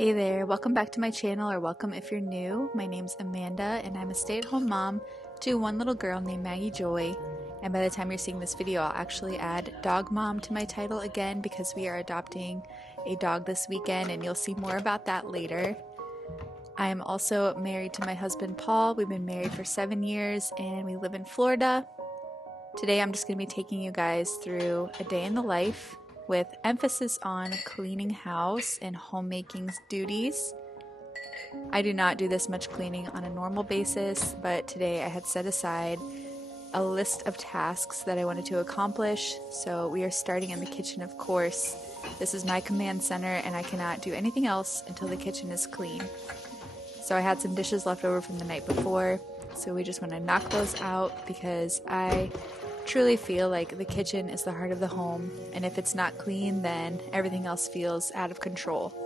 Hey there, welcome back to my channel, or welcome if you're new. My name's Amanda and I'm a stay-at-home mom to one little girl named Maggie Joy. And by the time you're seeing this video, I'll actually add dog mom to my title again because we are adopting a dog this weekend and you'll see more about that later. I am also married to my husband Paul. We've been married for 7 years and we live in Florida. Today I'm just going to be taking you guys through a day in the life with emphasis on cleaning house and homemaking duties. I do not do this much cleaning on a normal basis, but today I had set aside a list of tasks that I wanted to accomplish. So we are starting in the kitchen, of course. This is my command center and I cannot do anything else until the kitchen is clean. So I had some dishes left over from the night before, so we just want to knock those out because I truly feel like the kitchen is the heart of the home, and if it's not clean, then everything else feels out of control.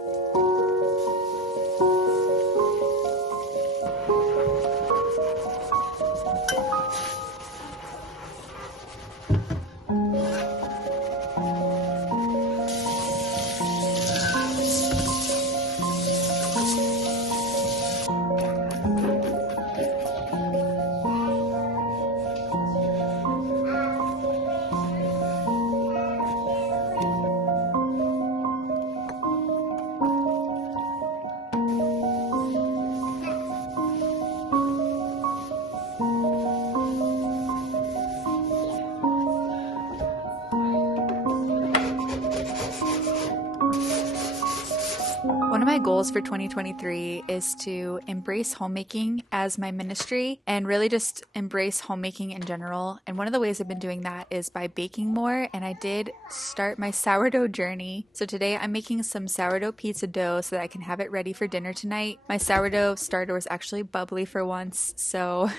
One of my goals for 2023 is to embrace homemaking as my ministry and really just embrace homemaking in general. And one of the ways I've been doing that is by baking more, and I did start my sourdough journey. So today I'm making some sourdough pizza dough so that I can have it ready for dinner tonight. My sourdough starter was actually bubbly for once, so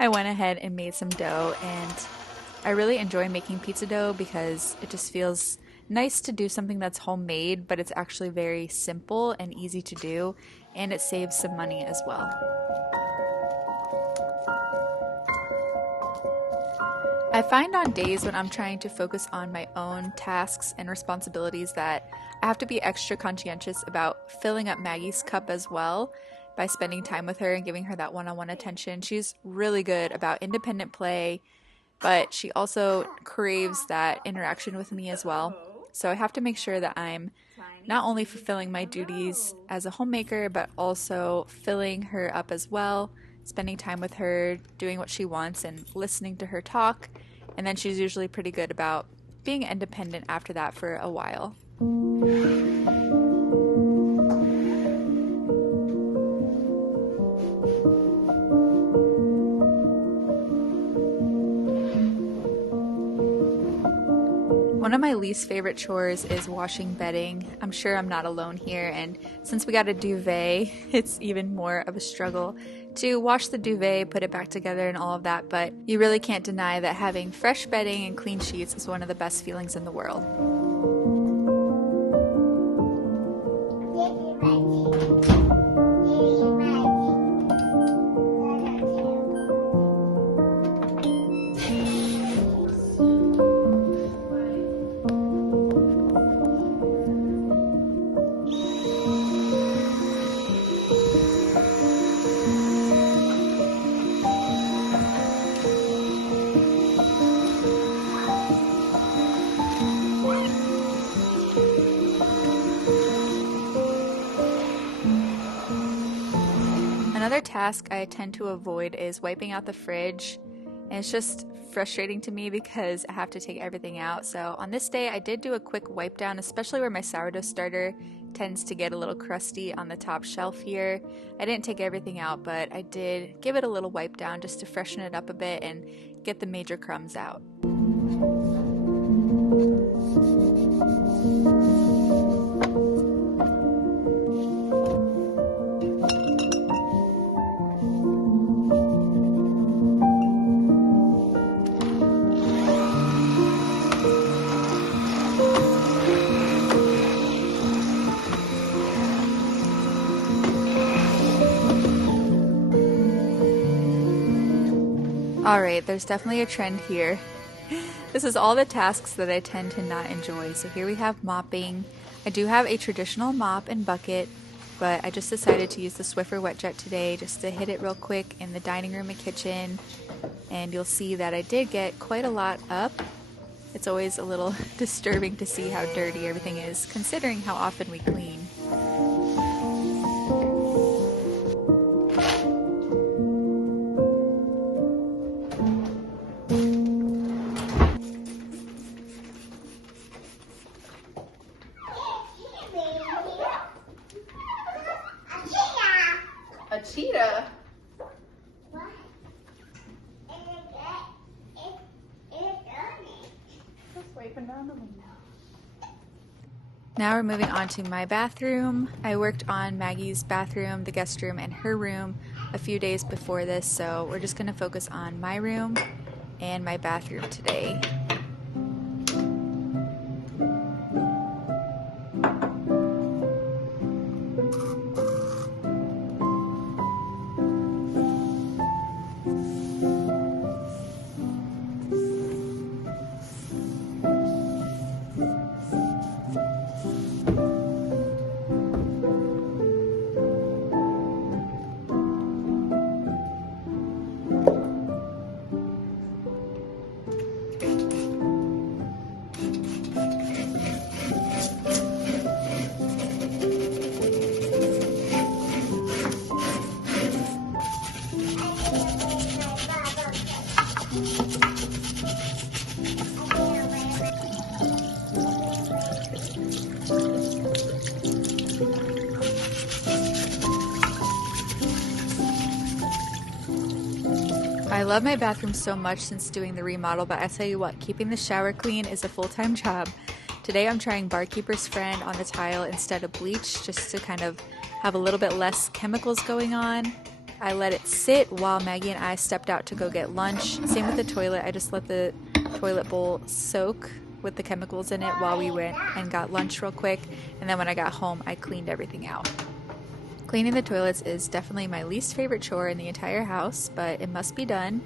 I went ahead and made some dough, and I really enjoy making pizza dough because it just feels nice to do something that's homemade, but it's actually very simple and easy to do, and it saves some money as well. I find on days when I'm trying to focus on my own tasks and responsibilities that I have to be extra conscientious about filling up Maggie's cup as well by spending time with her and giving her that one-on-one attention. She's really good about independent play, but she also craves that interaction with me as well. So I have to make sure that I'm not only fulfilling my duties as a homemaker, but also filling her up as well, spending time with her, doing what she wants, and listening to her talk. And then she's usually pretty good about being independent after that for a while. One of my least favorite chores is washing bedding. I'm sure I'm not alone here, and since we got a duvet, it's even more of a struggle to wash the duvet, put it back together and all of that, but you really can't deny that having fresh bedding and clean sheets is one of the best feelings in the world. Another task I tend to avoid is wiping out the fridge, and it's just frustrating to me because I have to take everything out. So on this day I did do a quick wipe down, especially where my sourdough starter tends to get a little crusty on the top shelf here. I didn't take everything out, but I did give it a little wipe down just to freshen it up a bit and get the major crumbs out. Alright, there's definitely a trend here. This is all the tasks that I tend to not enjoy. So here we have mopping. I do have a traditional mop and bucket, but I just decided to use the Swiffer wet jet today just to hit it real quick in the dining room and kitchen, and you'll see that I did get quite a lot up. It's always a little disturbing to see how dirty everything is, considering how often we clean. A cheetah? What? Just waving down the window. Now we're moving on to my bathroom. I worked on Maggie's bathroom, the guest room, and her room a few days before this, so we're just going to focus on my room and my bathroom today. I love my bathroom so much since doing the remodel, but I tell you what, keeping the shower clean is a full-time job. Today I'm trying Barkeeper's Friend on the tile instead of bleach, just to kind of have a little bit less chemicals going on. I let it sit while Maggie and I stepped out to go get lunch. Same with the toilet, I just let the toilet bowl soak with the chemicals in it while we went and got lunch real quick, and then when I got home I cleaned everything out. Cleaning the toilets is definitely my least favorite chore in the entire house, but it must be done.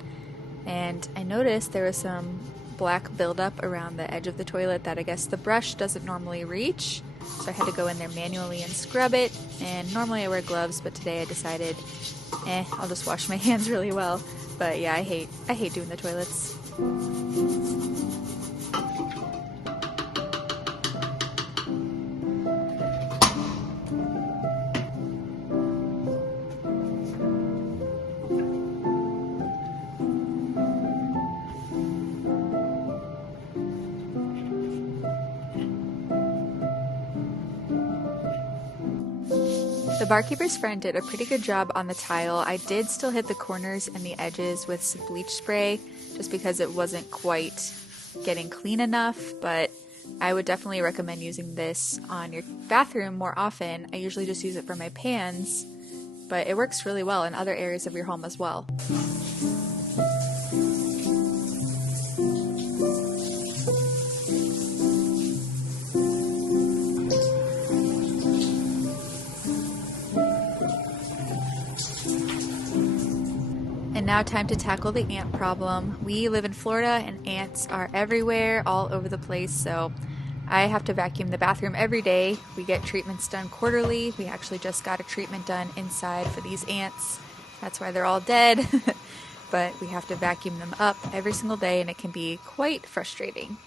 And I noticed there was some black buildup around the edge of the toilet that I guess the brush doesn't normally reach. So I had to go in there manually and scrub it. And normally I wear gloves, but today I decided, I'll just wash my hands really well. But yeah, I hate doing the toilets. The Barkeeper's Friend did a pretty good job on the tile. I did still hit the corners and the edges with some bleach spray just because it wasn't quite getting clean enough, but I would definitely recommend using this on your bathroom more often. I usually just use it for my pans, but it works really well in other areas of your home as well. And now time to tackle the ant problem. We live in Florida and ants are everywhere, all over the place, so I have to vacuum the bathroom every day. We get treatments done quarterly. We actually just got a treatment done inside for these ants. That's why they're all dead. But we have to vacuum them up every single day and it can be quite frustrating.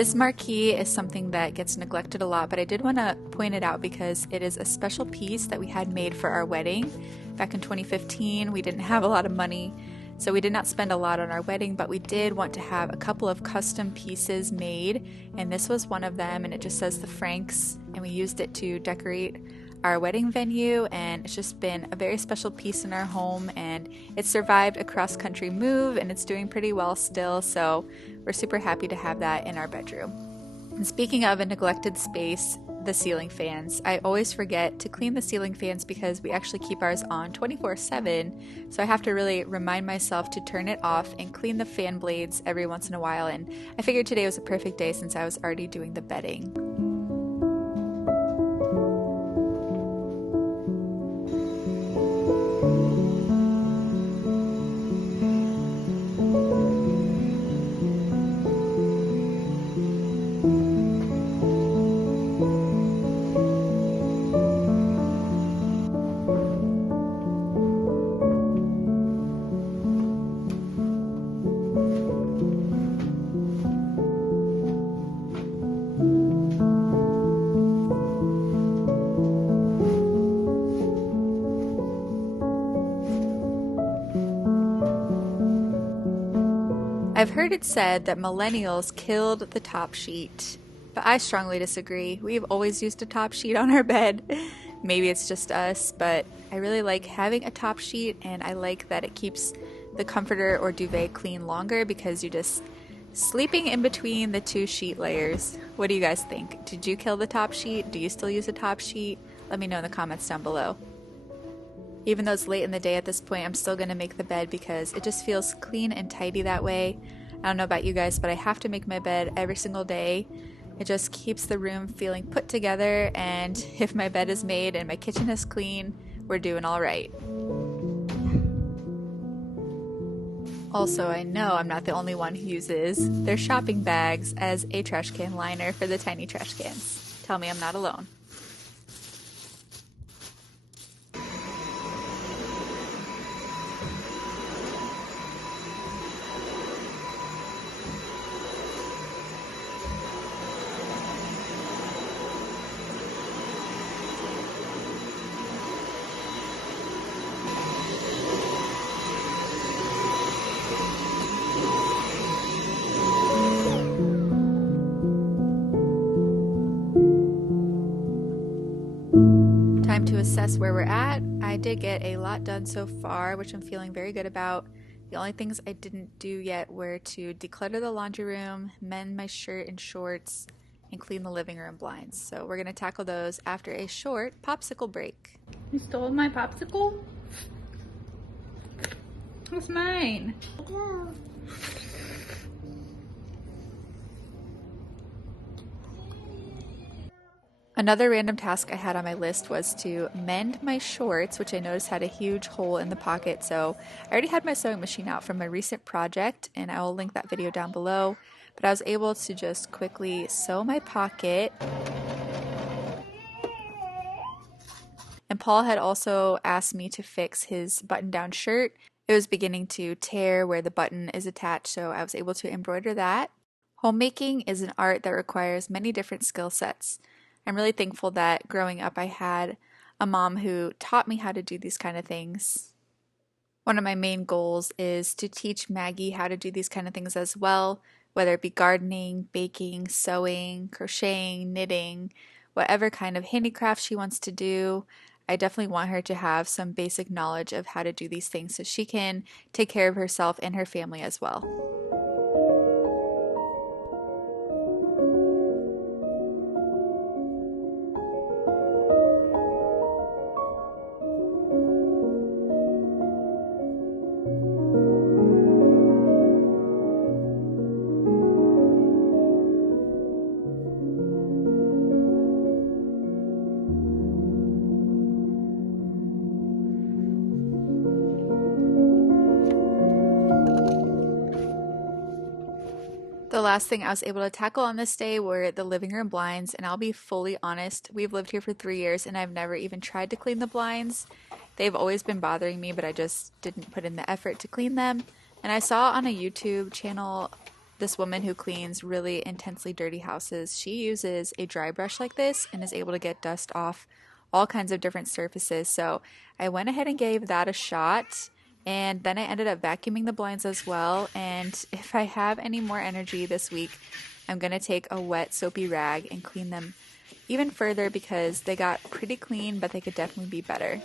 This marquee is something that gets neglected a lot, but I did want to point it out because it is a special piece that we had made for our wedding. Back in 2015, we didn't have a lot of money, so we did not spend a lot on our wedding, but we did want to have a couple of custom pieces made, and this was one of them, and it just says the Franks, and we used it to decorate our wedding venue, and it's just been a very special piece in our home, and it survived a cross-country move, and it's doing pretty well still, so we're super happy to have that in our bedroom. And speaking of a neglected space, the ceiling fans. I always forget to clean the ceiling fans because we actually keep ours on 24/7, so I have to really remind myself to turn it off and clean the fan blades every once in a while, and I figured today was a perfect day since I was already doing the bedding. I've heard it said that millennials killed the top sheet, but I strongly disagree. We've always used a top sheet on our bed. Maybe it's just us, but I really like having a top sheet, and I like that it keeps the comforter or duvet clean longer because you're just sleeping in between the two sheet layers. What do you guys think? Did you kill the top sheet? Do you still use a top sheet? Let me know in the comments down below. Even though it's late in the day at this point, I'm still going to make the bed because it just feels clean and tidy that way. I don't know about you guys, but I have to make my bed every single day. It just keeps the room feeling put together, and if my bed is made and my kitchen is clean, we're doing all right. Also, I know I'm not the only one who uses their shopping bags as a trash can liner for the tiny trash cans. Tell me I'm not alone. Time to assess where we're at. I did get a lot done so far, which I'm feeling very good about. The only things I didn't do yet were to declutter the laundry room, mend my shirt and shorts, and clean the living room blinds. So we're going to tackle those after a short popsicle break. You stole my popsicle? It's mine. Another random task I had on my list was to mend my shorts, which I noticed had a huge hole in the pocket. So I already had my sewing machine out from my recent project, and I will link that video down below. But I was able to just quickly sew my pocket. And Paul had also asked me to fix his button-down shirt. It was beginning to tear where the button is attached, so I was able to embroider that. Homemaking is an art that requires many different skill sets. I'm really thankful that growing up I had a mom who taught me how to do these kind of things. One of my main goals is to teach Maggie how to do these kind of things as well, whether it be gardening, baking, sewing, crocheting, knitting, whatever kind of handicraft she wants to do. I definitely want her to have some basic knowledge of how to do these things so she can take care of herself and her family as well. The last thing I was able to tackle on this day were the living room blinds, and I'll be fully honest, we've lived here for 3 years and I've never even tried to clean the blinds. They've always been bothering me, but I just didn't put in the effort to clean them. And I saw on a YouTube channel this woman who cleans really intensely dirty houses, she uses a dry brush like this and is able to get dust off all kinds of different surfaces. So I went ahead and gave that a shot, and then I ended up vacuuming the blinds as well. And if I have any more energy this week, I'm going to take a wet soapy rag and clean them even further because they got pretty clean, but they could definitely be better.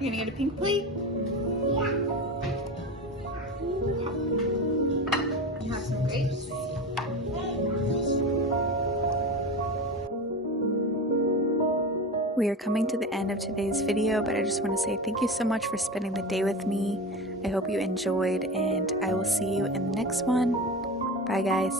You gonna get a pink plate? Yeah. You have some grapes? We are coming to the end of today's video, but I just want to say thank you so much for spending the day with me. I hope you enjoyed, and I will see you in the next one. Bye, guys.